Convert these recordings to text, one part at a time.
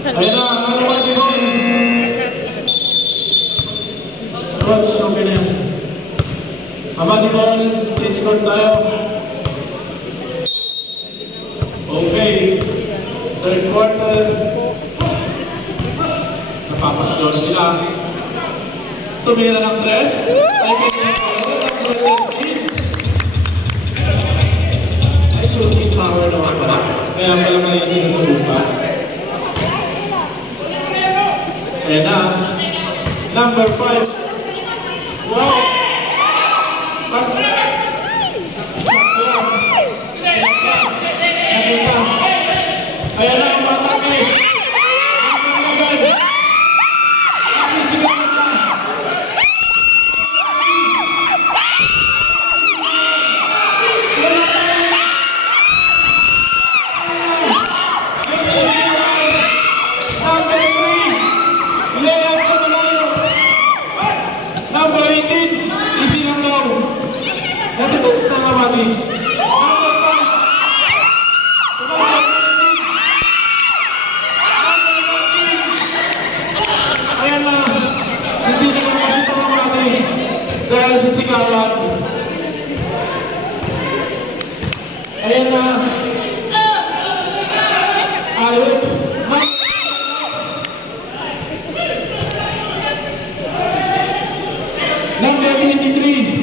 Ayan na, ano ba dito? Coach, okay na yan. Amati ball, change court tayo. Okay. Third quarter. Napapasyon sila. Tumira ng press. Ay, shooting power naman pala. Kaya pala mali sinusubukan. Ayan na. Number 5. Wow! Basta. Ayan na ang matake. Dahil sa sigawan. Ayan na. Ayun. Number 23.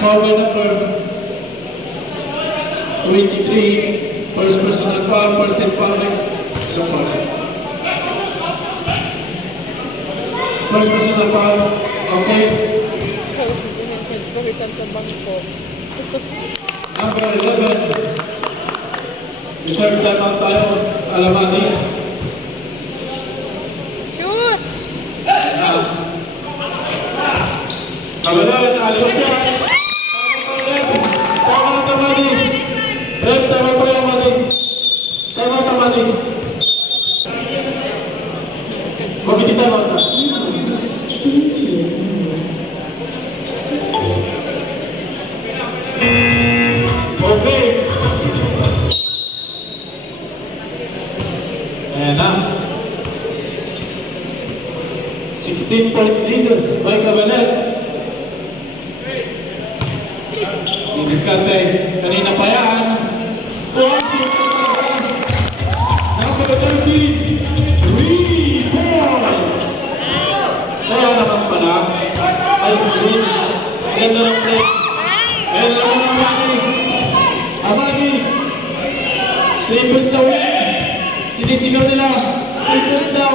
Forward number 23. First personal foul, first and foul. First personal foul, okay. Number 11. Reserve time out tayo, Alamani. Shoot! Kabalan, aliyot yan. Tama tamani. Red, tama pa yung mali. Tama tamani. Magkita mo ito. Okay. Ayan na. 16-point lead by Cabanet. Didiskarte. Kanina pa yan. Number 13. 3 points. Kaya naman pala. Ay, screen. Ganda ng play. Ayan naman ang Amani. Amani. 3 points daw yan. Sinisigaw nila. 3 points daw.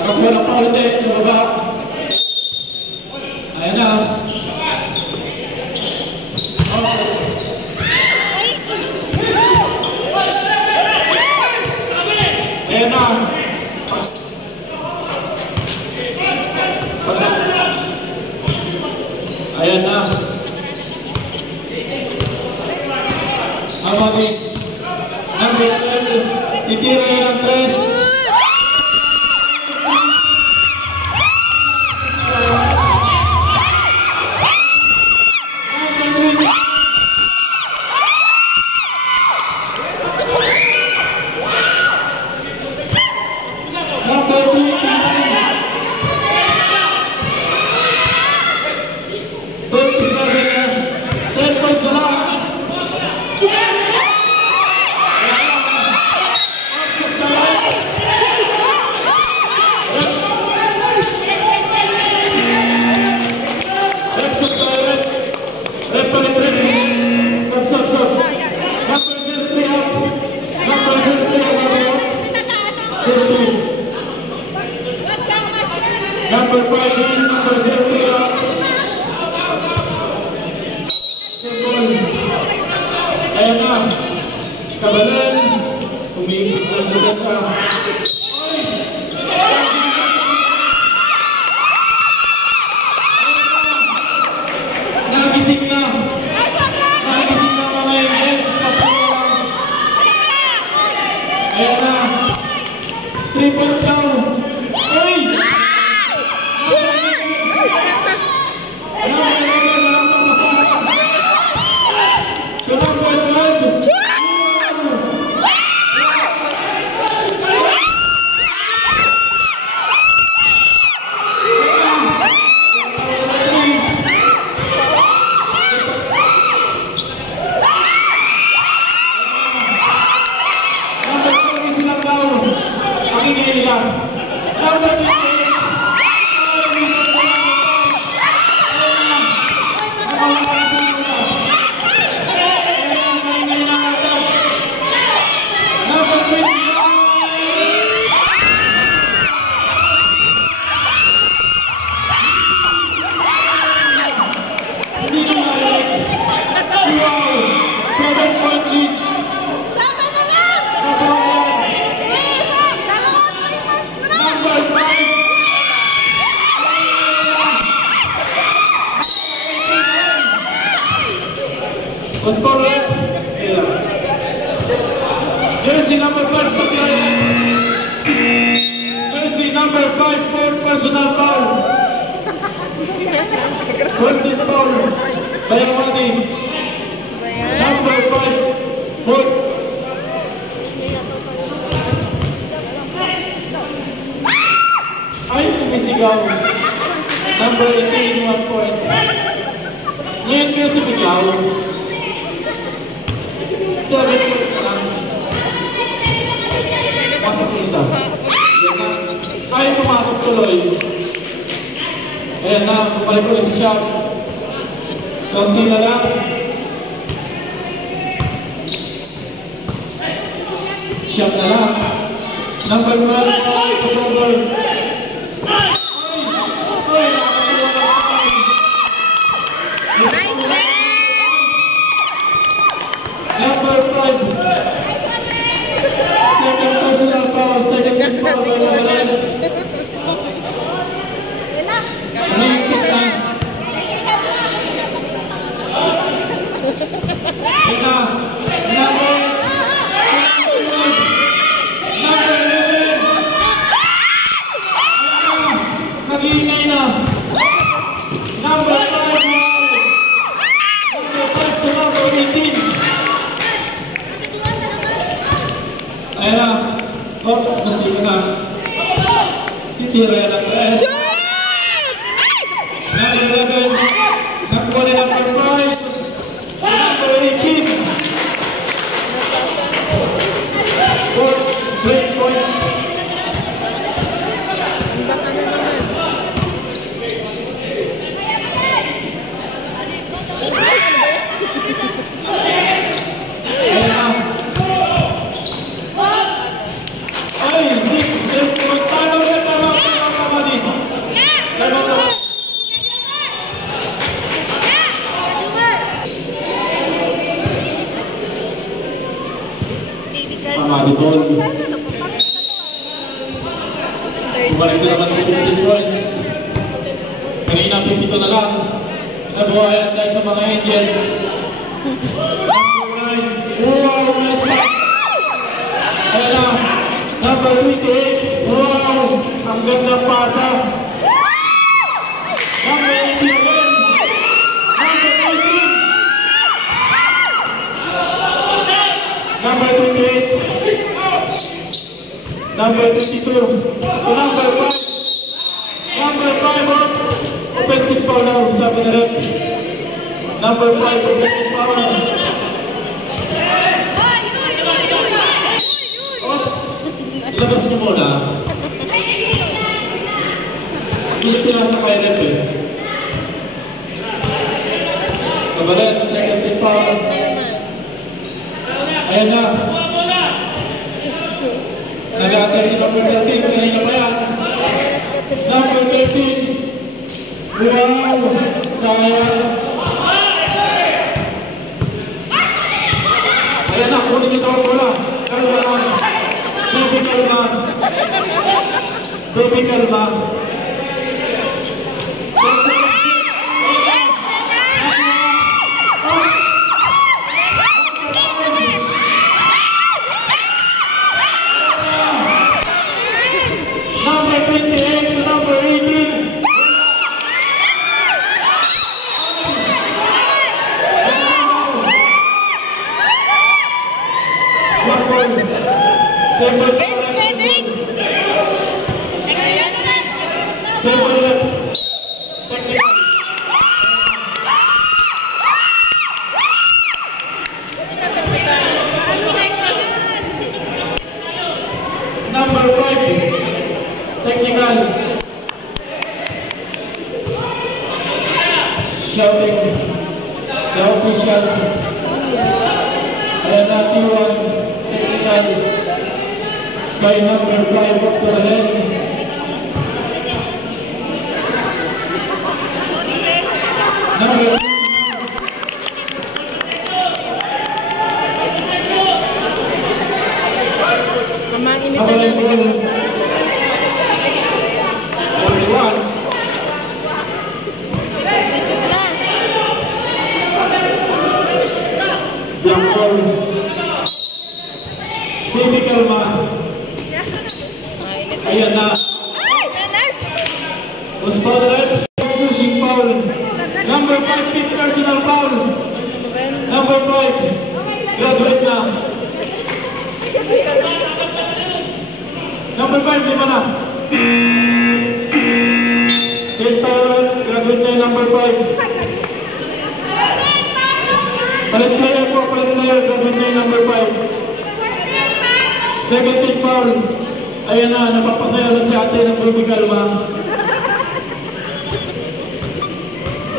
Nakakuha ng paulit sa baba. Ayan na. Ayan na. Ayan na. Amati. Number 12. Titira yan ang 3. Number 5, number 0. Ayan na. Kabalan. Umigit na doon sa... Ayan na. 3 points down. Uy! Jersey number 5, Jersey number 5 for personal foul. First and foul, Bayawani. Number 5 for. Ay, sumisigaw. Number 18, 1 point. Ngayon kayo sumigaw. 7 point lang. Pasok isa. Ayan na. Ay, pumasok tuloy. Ayan na, bumalik ulit si Shaq. Kaunti na lang. Shaq na lang. Number 12, crossover. Nice man! Number 5. Second personal foul, second foul by Mabalan. Nag-iingay na. Number 5 to number 18. Ayan na. Oops, hindi ka na. Titira yan ang press. Number 11. Nakuha ni number 5. Number 18. 4 straight points. Dipol. Bumalik na naman si 15 points. Kanina 52 na lang. Nabuhayan tayo sa mga Angels. Number 9. Wow, nice pass. Ayan na. Number 28. Wow, ang ganda pasa. Number 80 again. Number 18. Number 28. Number 22 to number 5. Number 5 on offensive foul now, sabi na rin. Number 5 offensive foul. Oops! Ilabas niyo muna. Hindi pinasa kay rep eh. Kabalan, second team foul. Ayan na. Nag-aatay si number 13, kanina pa yan. Number 13. Wow! Sayang. Ayan na, kunin niyo daw bola. Kalma. Baby kalma. Baby kalma. Simple Bench foul. standing. Simple left. Technical. Number 5. Technical. Shouting the officials. Ayan na, T1. Technical. By number 5 up to the lane. Number 3. Mamang imitan na nagkakaroon. 41. Young ball. Typical man. Ayan na. Was foul red. Pushing foul. Number 5, pick personal foul. Number 5. Graduate na. Number 5, di ba na? It's foul. Graduate na yung number 5. Palit player po, palit player. Graduate na yung number 5. Second pick foul. Ayan na, napapasaya na si ate ng Ruby Calma.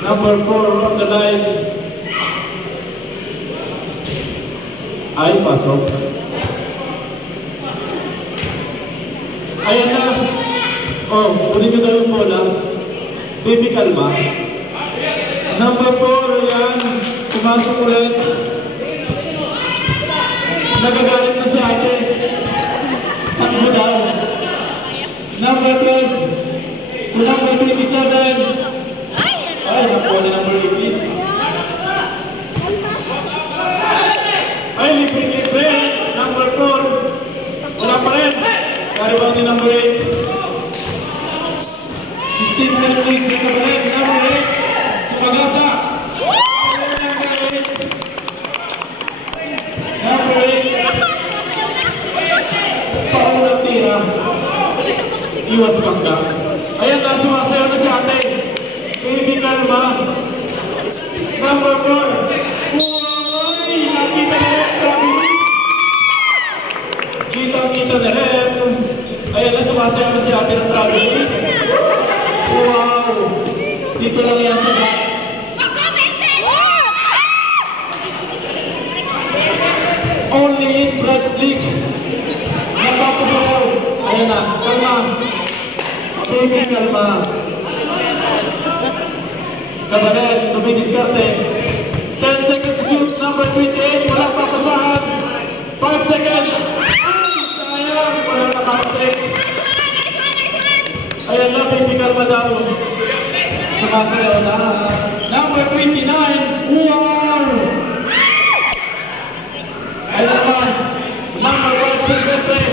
Number 4 on the line. Ay, pasok. Ayan na. Oh, ulit nyo daw yung bola. Ruby Calma. Number 4, ayan. Pumasok ulit. Nagagalit na si ate. Takbo daw. Number 12. Number 27. Ay, nakuha na number 18. Ay, libre-libre. Number 4. Wala pa rin. Karibang ni number 8. 16 na rin. Number 8. Si Pagasa. Number 8. Paano na tira? Iwas bangga. Ayan na, sumasayaw na si ate. Ruby Calma. Number 4. Uy! Nakita na rin. Kita-kita na rin. Ayan na, sumasayaw na si ate ng traveling. Wow! Dito lang yan sa box. Only in Brad's League. Napapasayaw. Ayan na, Calma. Ruby Calma. Kabaret, dumidiskarte. 10 seconds shoot, number 28, walang papasahan. 5 seconds. Sayang, walang nakahatrik. Ayan na, Ruby Calma daw. Sumasayaw na. Number 29, wow! Ayan naman, number 1, Silvestre.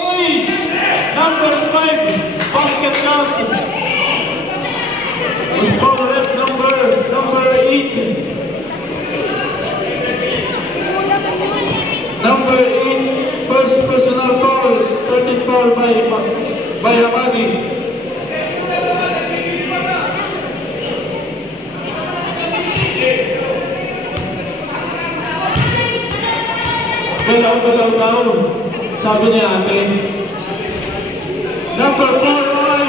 Uy! Number 5, basket count. Foul red number 8. Number 8, first personal foul, 13th foul by Hamadi. Galaw daw, sabi niya ate. Number 4, Roy.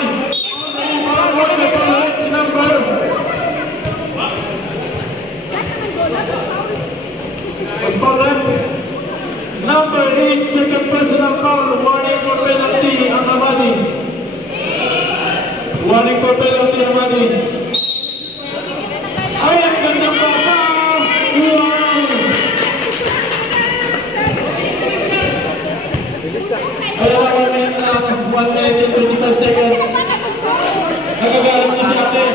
Number 8, second personal foul, warning for penalty, ang Hamadi. Warning for penalty, Hamadi. Ay, ang gandang basa! Wow! Ay, 1 minute and 25 seconds. Nagagalit na si ate.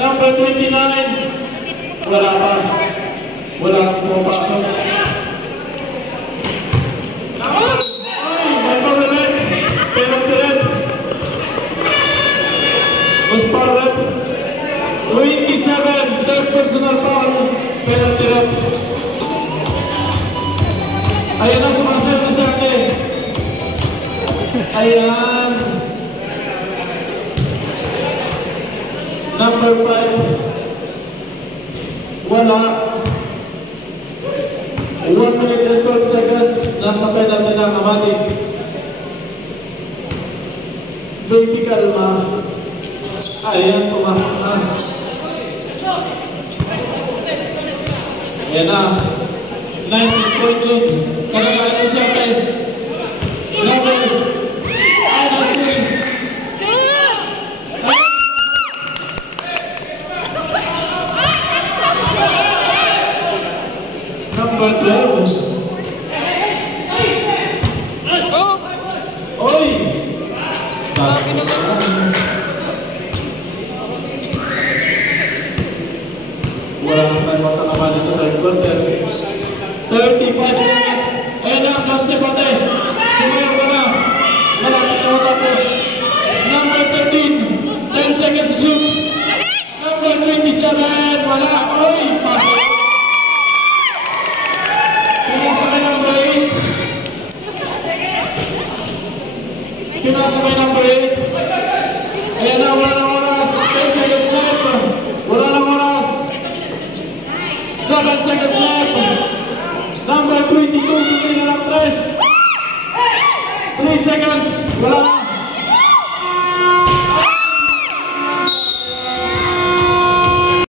Number 29. Wala pa. Wala ang pumapasok. Ay, may pag-red. Penalty red. Muspar red. 27. Third personal foul. Penalty red. Ayan ang sumasayaw na si ate. Ayan. Number 5. Wala. 1 minute and 12 seconds. Nasa penalty ng Amati. Baby kalma. Ayan, pumasok na. Ayan na. 19.2. Kanagalan siya kay Number. Number 12. Oy! Wala na tayo makakamali sa third quarter. 35 seconds. Ayan na, Kapsi Pate. Sumayaw ka na. Malapit na matapos. Number 13. 10 seconds to shoot. Number 27. Wala. Oy! Pasok. Pinasok ay number 8. Ayan na, wala ng oras. 10 seconds left. Wala ng oras. 7 seconds left. Number 22, tumingin na lang 3. 3 seconds. Wala na.